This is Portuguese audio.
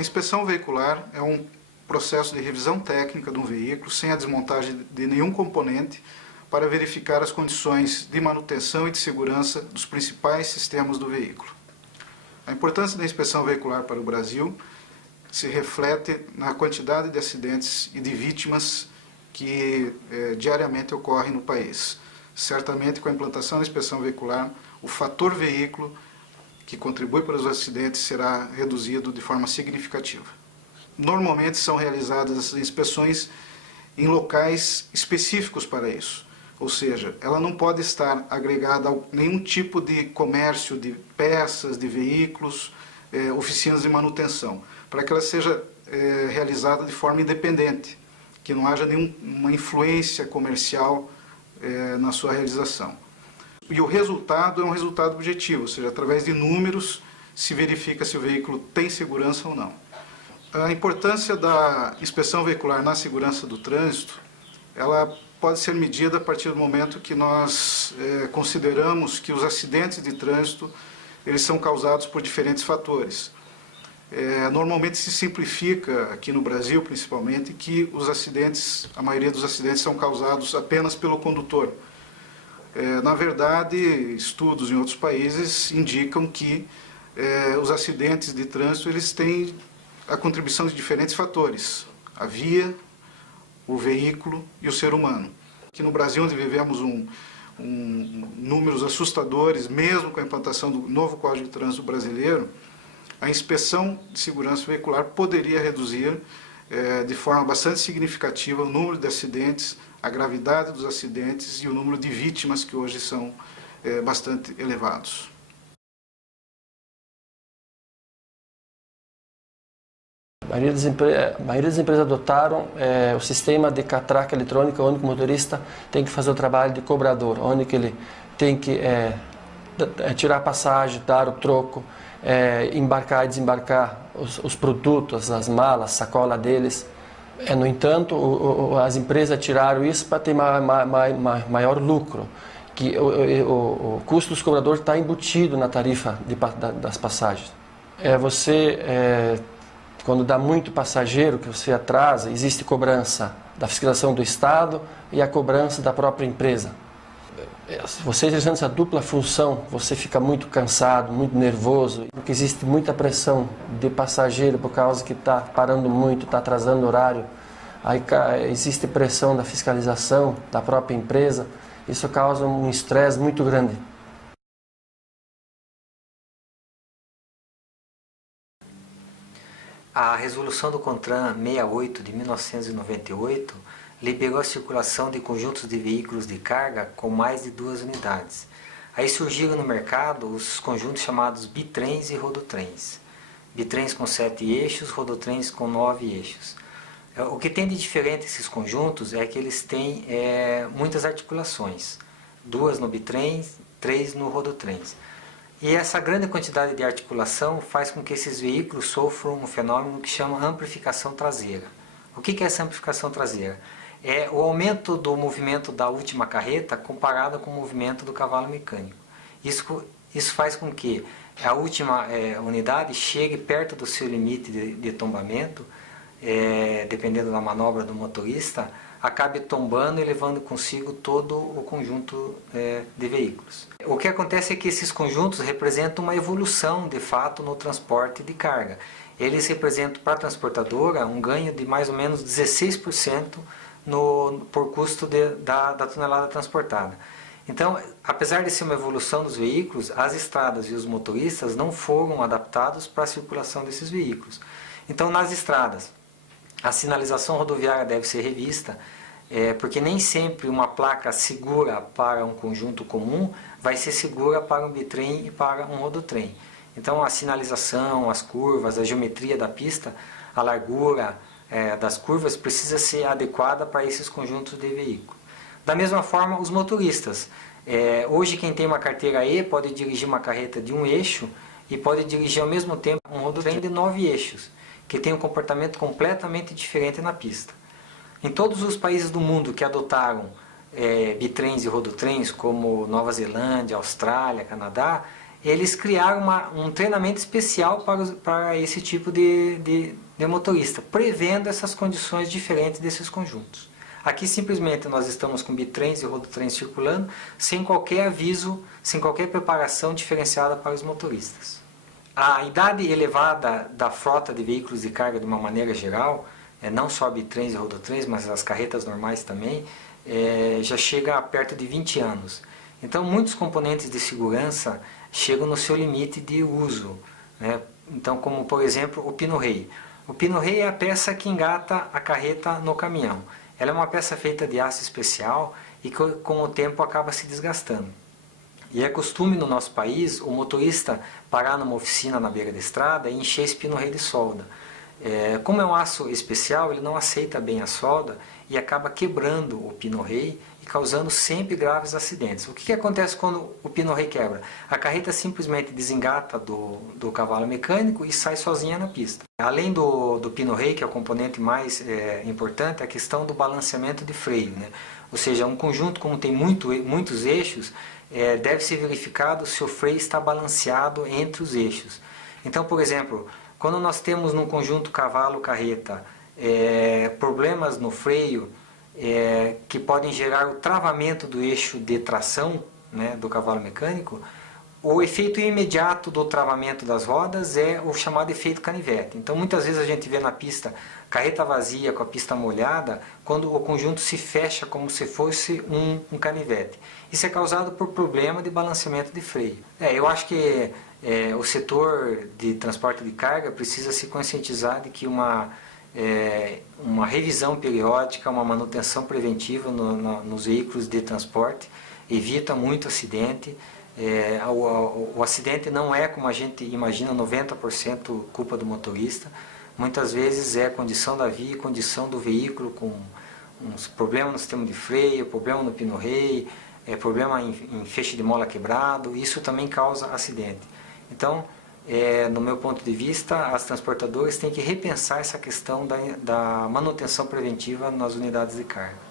A inspeção veicular é um processo de revisão técnica de um veículo sem a desmontagem de nenhum componente para verificar as condições de manutenção e de segurança dos principais sistemas do veículo. A importância da inspeção veicular para o Brasil se reflete na quantidade de acidentes e de vítimas que diariamente ocorrem no país. Certamente, com a implantação da inspeção veicular, o fator veículo que contribui para os acidentes será reduzido de forma significativa. Normalmente são realizadas essas inspeções em locais específicos para isso, ou seja, ela não pode estar agregada a nenhum tipo de comércio de peças, de veículos, oficinas de manutenção, para que ela seja realizada de forma independente, que não haja nenhuma influência comercial na sua realização. E o resultado é um resultado objetivo, ou seja, através de números se verifica se o veículo tem segurança ou não. A importância da inspeção veicular na segurança do trânsito, ela pode ser medida a partir do momento que nós consideramos que os acidentes de trânsito eles são causados por diferentes fatores. Normalmente se simplifica, aqui no Brasil principalmente, que a maioria dos acidentes são causados apenas pelo condutor. Na verdade, estudos em outros países indicam que os acidentes de trânsito eles têm a contribuição de diferentes fatores: a via, o veículo e o ser humano. Aqui no Brasil, onde vivemos números assustadores, mesmo com a implantação do novo Código de Trânsito brasileiro, a inspeção de segurança veicular poderia reduzir de forma bastante significativa o número de acidentes, a gravidade dos acidentes e o número de vítimas que hoje são bastante elevados. A maioria das empresas adotaram o sistema de catraca eletrônica, onde o motorista tem que fazer o trabalho de cobrador, onde que ele tem que tirar a passagem, dar o troco, embarcar e desembarcar os produtos, as malas, sacola deles. No entanto, as empresas tiraram isso para ter maior lucro, que o custo dos cobradores está embutido na tarifa das passagens. Quando dá muito passageiro que você atrasa, existe cobrança da fiscalização do Estado e a cobrança da própria empresa. Você exercendo essa dupla função, você fica muito cansado, muito nervoso, porque existe muita pressão de passageiro por causa que está parando muito, está atrasando o horário. Aí existe pressão da fiscalização da própria empresa, isso causa um estresse muito grande. A resolução do CONTRAN 68 de 1998 liberou a circulação de conjuntos de veículos de carga com mais de 2 unidades. Aí surgiram no mercado os conjuntos chamados bitrens e rodotrens. Bitrens com 7 eixos, rodotrens com 9 eixos. O que tem de diferente esses conjuntos é que eles têm muitas articulações. 2 no bitrens, 3 no rodotrens. E essa grande quantidade de articulação faz com que esses veículos sofram um fenômeno que chama amplificação traseira. O que é essa amplificação traseira? É o aumento do movimento da última carreta comparado com o movimento do cavalo mecânico. Isso faz com que a última unidade chegue perto do seu limite de tombamento, dependendo da manobra do motorista, acabe tombando e levando consigo todo o conjunto de veículos. O que acontece é que esses conjuntos representam uma evolução, de fato, no transporte de carga. Eles representam para a transportadora um ganho de mais ou menos 16% por custo da tonelada transportada. Então, apesar de ser uma evolução dos veículos, as estradas e os motoristas não foram adaptados para a circulação desses veículos. Então, nas estradas, a sinalização rodoviária deve ser revista, porque nem sempre uma placa segura para um conjunto comum vai ser segura para um bitrem e para um rodotrem. Então, a sinalização, as curvas, a geometria da pista, a largura das curvas precisa ser adequada para esses conjuntos de veículos. Da mesma forma, os motoristas. Hoje, quem tem uma carteira E pode dirigir uma carreta de um eixo e pode dirigir ao mesmo tempo um rodotrem de 9 eixos, que tem um comportamento completamente diferente na pista. Em todos os países do mundo que adotaram bitrens e rodotrens, como Nova Zelândia, Austrália, Canadá, eles criaram um treinamento especial para esse tipo de motorista, prevendo essas condições diferentes desses conjuntos. Aqui simplesmente nós estamos com bitrens e rodotrens circulando, sem qualquer aviso, sem qualquer preparação diferenciada para os motoristas. A idade elevada da frota de veículos de carga de uma maneira geral, não só bitrens e rodotrens, mas as carretas normais também, já chega a perto de 20 anos. Então muitos componentes de segurança chegam no seu limite de uso, né? Então, como por exemplo o pino-rei. O pino-rei é a peça que engata a carreta no caminhão. Ela é uma peça feita de aço especial e que com o tempo acaba se desgastando. E é costume no nosso país o motorista parar numa oficina na beira da estrada e encher esse pino-rei de solda. Como é um aço especial, ele não aceita bem a solda e acaba quebrando o pino-rei e causando sempre graves acidentes. O que acontece quando o pino-rei quebra? A carreta simplesmente desengata do cavalo mecânico e sai sozinha na pista. Além do pino-rei, que é o componente mais importante, é a questão do balanceamento de freio, né? Ou seja, um conjunto como tem muitos eixos, deve ser verificado se o freio está balanceado entre os eixos. Então, por exemplo, quando nós temos num conjunto cavalo-carreta problemas no freio que podem gerar o travamento do eixo de tração, né, do cavalo mecânico, o efeito imediato do travamento das rodas é o chamado efeito canivete. Então muitas vezes a gente vê na pista carreta vazia com a pista molhada, quando o conjunto se fecha como se fosse um canivete. Isso é causado por problema de balanceamento de freio. Eu acho que o setor de transporte de carga precisa se conscientizar de que uma revisão periódica, uma manutenção preventiva nos veículos de transporte evita muito acidente. O acidente não é, como a gente imagina, 90% culpa do motorista. Muitas vezes é condição da via, condição do veículo, com uns problemas no sistema de freio, problema no pino-rei, problema em feixe de mola quebrado. Isso também causa acidente. Então, no meu ponto de vista, as transportadoras têm que repensar essa questão da manutenção preventiva nas unidades de carga.